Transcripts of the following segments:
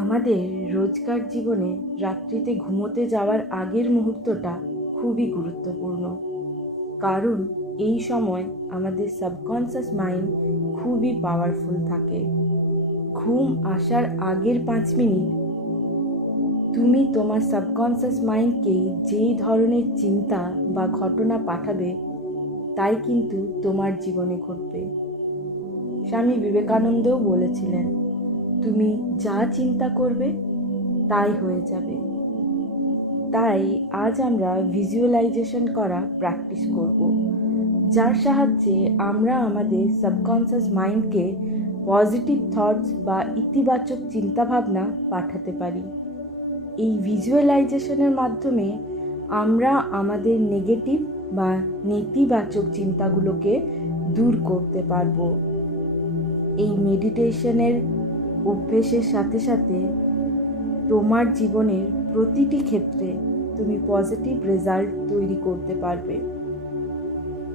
আমাদের রোজকার জীবনে রাত্রিতে ঘুমোতে যাওয়ার আগের মুহূর্তটা খুবই গুরুত্বপূর্ণ। কারণ এই সময় আমাদের সাবকনসিয়াস মাইন্ড খুবই পাওয়ারফুল থাকে। ঘুম আসার আগের পাঁচ মিনিট তুমি তোমার সাবকনসিয়াস মাইন্ডকে যেই ধরনের চিন্তা বা ঘটনা পাঠাবে, তাই কিন্তু তোমার জীবনে ঘটবে। স্বামী বিবেকানন্দও বলেছিলেন তুমি যা চিন্তা করবে তাই হয়ে যাবে। তাই আজ আমরা ভিজুয়ালাইজেশন করা প্র্যাকটিস করব, যার সাহায্যে আমরা আমাদের সাবকনসিয়াস মাইন্ডকে পজিটিভ থটস বা ইতিবাচক চিন্তাভাবনা পাঠাতে পারি। এই ভিজুয়ালাইজেশনের মাধ্যমে আমরা আমাদের নেগেটিভ বা নেতিবাচক চিন্তাগুলোকে দূর করতে পারব। এই মেডিটেশনের অভ্যেসের সাথে সাথে তোমার জীবনের প্রতিটি ক্ষেত্রে তুমি পজিটিভ রেজাল্ট তৈরি করতে পারবে।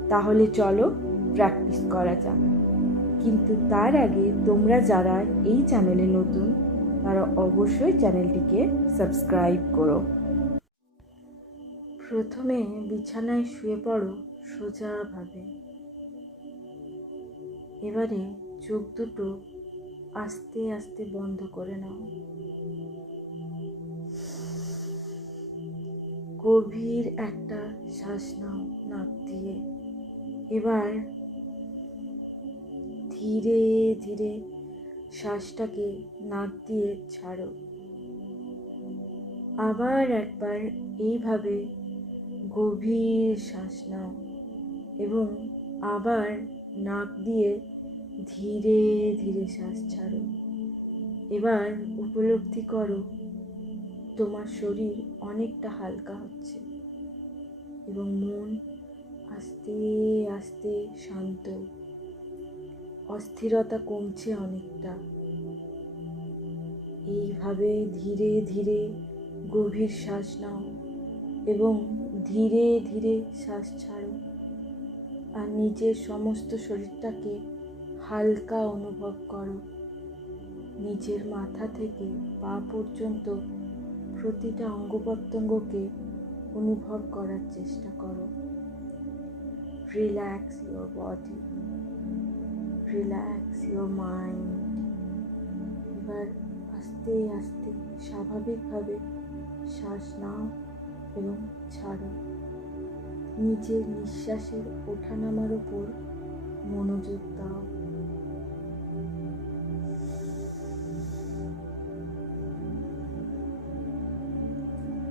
তাহলে চলো প্র্যাকটিস করা যাক। কিন্তু তার আগে তোমরা যারা এই চ্যানেলে নতুন, তারা অবশ্যই চ্যানেলটিকে সাবস্ক্রাইব করো। প্রথমে বিছানায় শুয়ে পড়ো সোজাভাবে। এবারে চোখ দুটো আস্তে আস্তে বন্ধ করে নাও। গভীর একটা শ্বাস নাও নাক দিয়ে। এবার ধীরে ধীরে শ্বাসটাকে নাক দিয়ে ছাড়ো। আবার একবার এইভাবে গভীর শ্বাস নাও এবং আবার নাক দিয়ে ধীরে ধীরে শ্বাস ছাড়ো। এবার উপলব্ধি করো, তোমার শরীর অনেকটা হালকা হচ্ছে এবং মন আস্তে আস্তে শান্ত। অস্থিরতা কমছে অনেকটা। এইভাবে ধীরে ধীরে গভীর শ্বাস নাও এবং ধীরে ধীরে শ্বাস ছাড়ো। আর নিজের সমস্ত শরীরটাকে হালকা অনুভব করো। নিজের মাথা থেকে পা পর্যন্ত প্রতিটা অঙ্গ প্রত্যঙ্গকে অনুভব করার চেষ্টা করো। Relax your body relax your mind এবার আস্তে আস্তে স্বাভাবিকভাবে শ্বাস নাও এবং ছাড়ো। নিজের নিঃশ্বাসের ওঠানামার ওপর মনোযোগ দাও।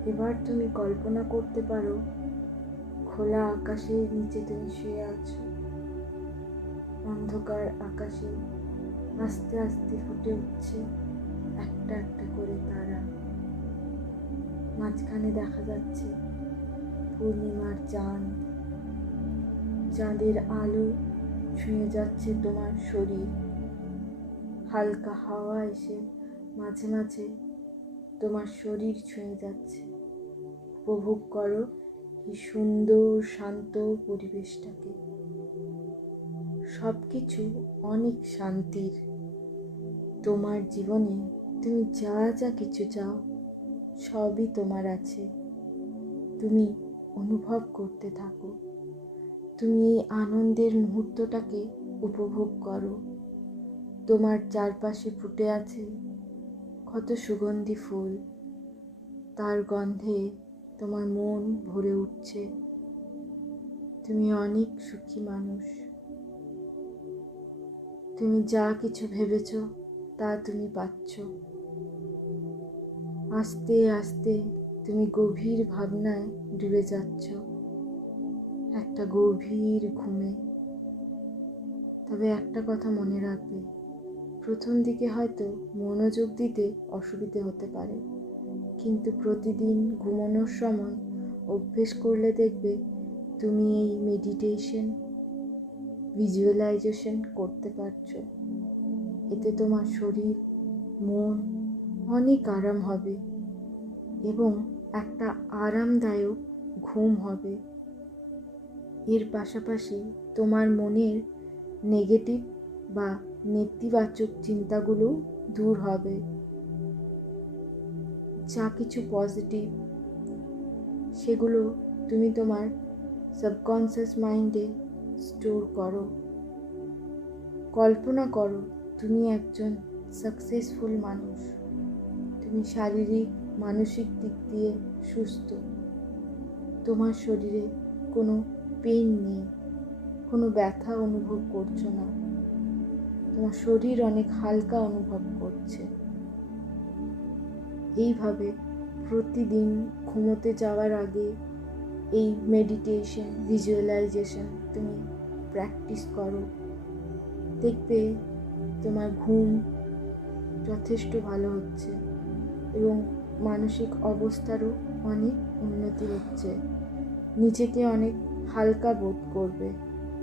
এবার তুমি কল্পনা করতে পারো, খোলা আকাশের নিচে তুমি শুয়ে আছো। অন্ধকার আকাশে আস্তে আস্তে ফুটে উঠছে একটা একটা করে তারা। মাঝখানে দেখা যাচ্ছে পূর্ণিমার চাঁদ। চাঁদের আলো ছুঁয়ে যাচ্ছে তোমার শরীর। হালকা হাওয়া এসে মাঝে মাঝে তোমার শরীর ছুঁয়ে যাচ্ছে। উপভোগ করো এই সুন্দর, শান্ত পরিবেশটাকে। সব কিছু অনেক শান্তির। তোমার জীবনে তুমি যা যা কিছু চাও, সবই তোমার আছে। তুমি অনুভব করতে থাকো। তুমি এই আনন্দের মুহূর্তটাকে উপভোগ করো। তোমার চারপাশে ফুটে আছে কত সুগন্ধি ফুল। তার গন্ধে তোমার মন ভরে উঠছে। তুমি অনেক সুখী মানুষ। তুমি যা কিছু ভেবেছ তা তুমি পাচ্ছ। আস্তে আস্তে তুমি গভীর ভাবনায় ডুবে যাচ্ছ। একটা গভীর ঘুমে। তবে একটা কথা মনে রাখবে। প্রথম দিকে হয়তো মনোযোগ দিতে অসুবিধে হতে পারে। কিন্তু প্রতিদিন ঘুমানোর সময় অভ্যেস করলে দেখবে তুমি এই মেডিটেশন ভিজুয়ালাইজেশন করতে পারছ। এতে তোমার শরীর, মন অনেক আরাম হবে এবং একটা আরামদায়ক ঘুম হবে। এর পাশাপাশি তোমার মনের নেগেটিভ বা নেতিবাচক চিন্তাগুলো দূর হবে। যা কিছু পজিটিভ সেগুলো তুমি তোমার সাবকনসিয়াস মাইন্ডে স্টোর করো। কল্পনা করো, তুমি একজন সাকসেসফুল মানুষ। তুমি শারীরিক, মানসিক দিক দিয়ে সুস্থ। তোমার শরীরে কোনো পেন নেই, কোনো ব্যথা অনুভব করছ না। তোমার শরীর অনেক হালকা অনুভব করছে। এইভাবে প্রতিদিন ঘুমোতে যাওয়ার আগে এই মেডিটেশন ভিজুয়ালাইজেশন তুমি প্র্যাকটিস করো। দেখবে তোমার ঘুম যথেষ্ট ভালো হচ্ছে এবং মানসিক অবস্থারও অনেক উন্নতি হচ্ছে। নিজেকে অনেক হালকা বোধ করবে।